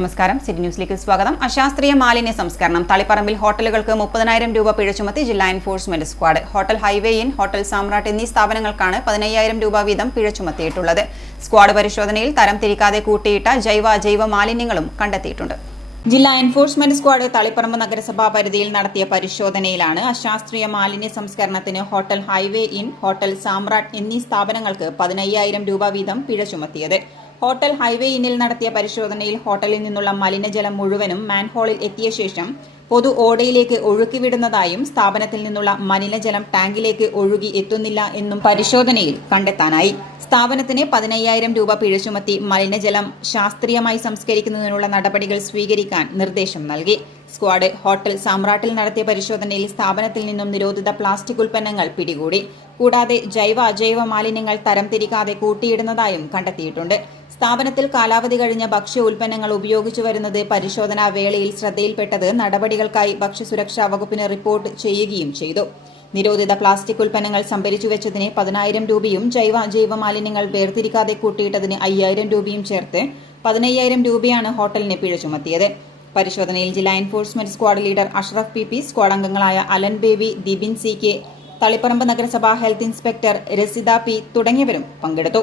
നമസ്കാരം. സിറ്റി ന്യൂസിലേക്ക് സ്വാഗതം. അശാസ്ത്രീയ മാലിന്യ സംസ്കരണം തളിപ്പറമ്പിൽ ഹോട്ടലുകൾക്ക് 30,000 രൂപ പിഴ ചുമത്തി ജില്ലാ enforcement squad. Hotel highway inn, hotel Samrat എന്നീ സ്ഥാപനങ്ങൾക്കാണ് 15,000 രൂപ വീതം പിഴ ചുമത്തിയിട്ടുള്ളത്. സ്ക്വാഡ് പരിശോധനയിൽ തരം തിരിക്കാതെ കൂട്ടിയിട്ട ജൈവ മാലിന്യങ്ങളും കണ്ടെത്തിയിട്ടുണ്ട്. ജില്ലാ എൻഫോഴ്സ്മെന്റ് സ്ക്വാഡ് തളിപ്പറമ്പ് നഗരസഭാ പരിധിയിൽ നടത്തിയ പരിശോധനയിലാണ് അശാസ്ത്രീയ മാലിന്യ സംസ്കരണത്തിന് hotel highway inn, hotel Samrat എന്നീ സ്ഥാപനങ്ങൾക്ക് 15,000 രൂപ വീതം പിഴ ചുമത്തിയത്. ഹോട്ടൽ ഹൈവേ ഇന്നിൽ നടത്തിയ പരിശോധനയിൽ ഹോട്ടലിൽ നിന്നുള്ള മലിനജലം മുഴുവനും മാൻഹോളിൽ എത്തിയ ശേഷം പൊതു ഓടയിലേക്ക് ഒഴുക്കിവിടുന്നതായും സ്ഥാപനത്തിൽ നിന്നുള്ള മലിനജലം ടാങ്കിലേക്ക് ഒഴുകി എത്തുന്നില്ല എന്നും പരിശോധനയിൽ കണ്ടെത്താനായി. സ്ഥാപനത്തിന് 15,000 രൂപ പിഴ ചുമത്തി മലിനജലം ശാസ്ത്രീയമായി സംസ്കരിക്കുന്നതിനുള്ള നടപടികൾ സ്വീകരിക്കാൻ നിർദ്ദേശം നൽകി. സ്ക്വാഡ് ഹോട്ടൽ സാമ്രാട്ടിൽ നടത്തിയ പരിശോധനയിൽ സ്ഥാപനത്തിൽ നിന്നും നിരോധിത പ്ലാസ്റ്റിക് ഉൽപ്പന്നങ്ങൾ പിടികൂടി. കൂടാതെ ജൈവ മാലിന്യങ്ങൾ തരംതിരിക്കാതെ കൂട്ടിയിടുന്നതായും കണ്ടെത്തിയിട്ടുണ്ട്. സ്ഥാപനത്തിൽ കാലാവധി കഴിഞ്ഞ ഭക്ഷ്യ ഉൽപ്പന്നങ്ങൾ ഉപയോഗിച്ചു വരുന്നത് പരിശോധനാ വേളയിൽ ശ്രദ്ധയിൽപ്പെട്ടത് നടപടികൾക്കായി ഭക്ഷ്യസുരക്ഷാ വകുപ്പിന് റിപ്പോർട്ട് ചെയ്യുകയും ചെയ്തു. നിരോധിത പ്ലാസ്റ്റിക് ഉൽപ്പന്നങ്ങൾ സംഭരിച്ചുവെച്ചതിന് 10,000 രൂപയും ജൈവ മാലിന്യങ്ങൾ വേർതിരിക്കാതെ കൂട്ടിയിട്ടതിന് 5,000 രൂപയും ചേർത്ത് 15,000 രൂപയാണ് ഹോട്ടലിന് പിഴ ചുമത്തിയത്. പരിശോധനയിൽ ജില്ലാ enforcement squad leader Ashraf P, squad അംഗങ്ങളായ അലൻ ബേബി, ദിബിൻ CK, തളിപ്പറമ്പ് നഗരസഭാ ഹെൽത്ത് ഇൻസ്പെക്ടർ രസിദ P തുടങ്ങിയവരും പങ്കെടുത്തു.